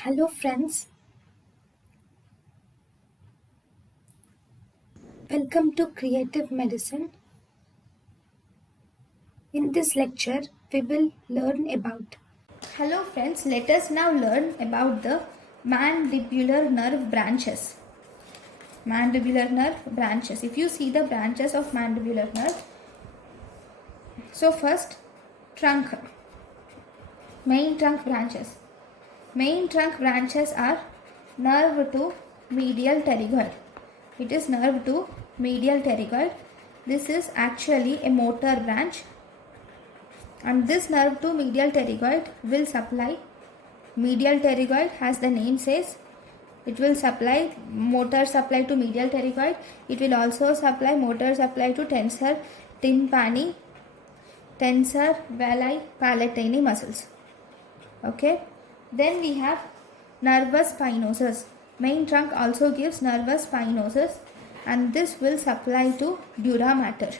Hello friends, welcome to Creative Medicine. In this lecture, we will learn about. Hello friends, let us now learn about the mandibular nerve branches. Mandibular nerve branches. If you see the branches of mandibular nerve, so first trunk, main trunk branches. Main trunk branches are nerve to medial pterygoid. It is nerve to medial pterygoid. This is actually a motor branch, and this nerve to medial pterygoid will supply medial pterygoid, as the name says. It will supply motor supply to medial pterygoid. It will also supply motor supply to tensor tympani, tensor valli palatini muscles. Okay. Then we have nervus spinosus. Main trunk also gives nervus spinosus, and this will supply to dura mater.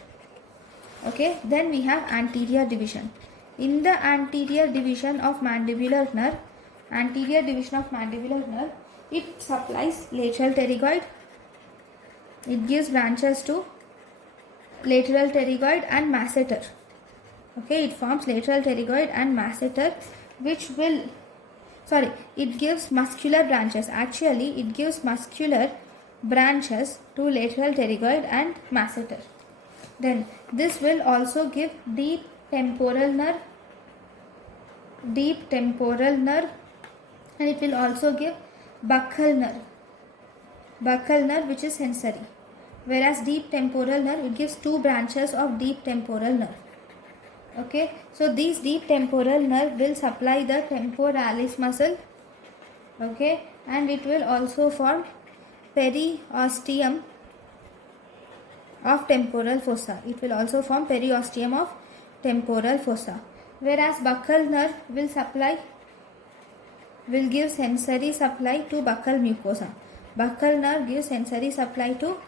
Okay. Then we have anterior division. In the anterior division of mandibular nerve, it supplies lateral pterygoid. It gives branches to lateral pterygoid and masseter. Okay, it forms lateral pterygoid and masseter, which will it gives muscular branches. Actually, it gives muscular branches to lateral pterygoid and masseter. Then this will also give deep temporal nerve, and it will also give buccal nerve, which is sensory. Whereas deep temporal nerve, it gives two branches of deep temporal nerve. Okay, so these deep temporal nerve will supply the temporalis muscle. Okay, and it will also form periosteum of temporal fossa. Whereas buccal nerve will give sensory supply to buccal mucosa. Buccal nerve gives sensory supply to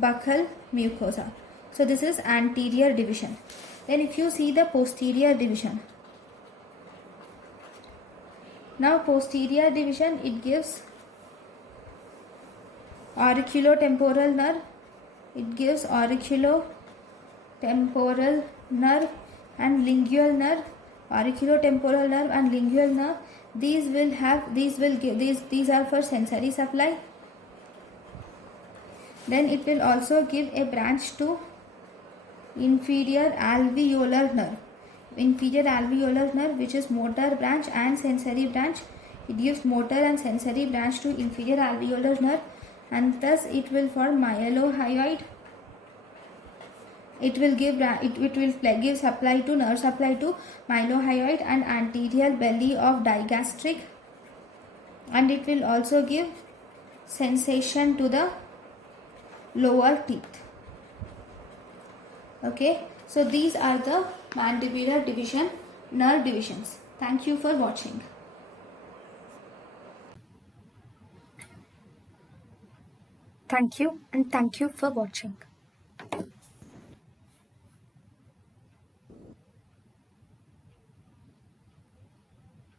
buccal mucosa. So this is anterior division. Then if you see the posterior division. Now posterior division, it gives auriculotemporal nerve. It gives auriculotemporal nerve and lingual nerve. Auriculotemporal nerve and lingual nerve. These are for sensory supply. Then it will also give a branch to inferior alveolar nerve. Which is motor branch and sensory branch. It gives motor and sensory branch to inferior alveolar nerve, and thus it will form myelohyoid. It will give supply to nerve supply to myelohyoid and anterior belly of digastric, and it will also give sensation to the lower teeth. Okay, so these are the mandibular division nerve divisions. Thank you for watching. Thank you, and thank you for watching.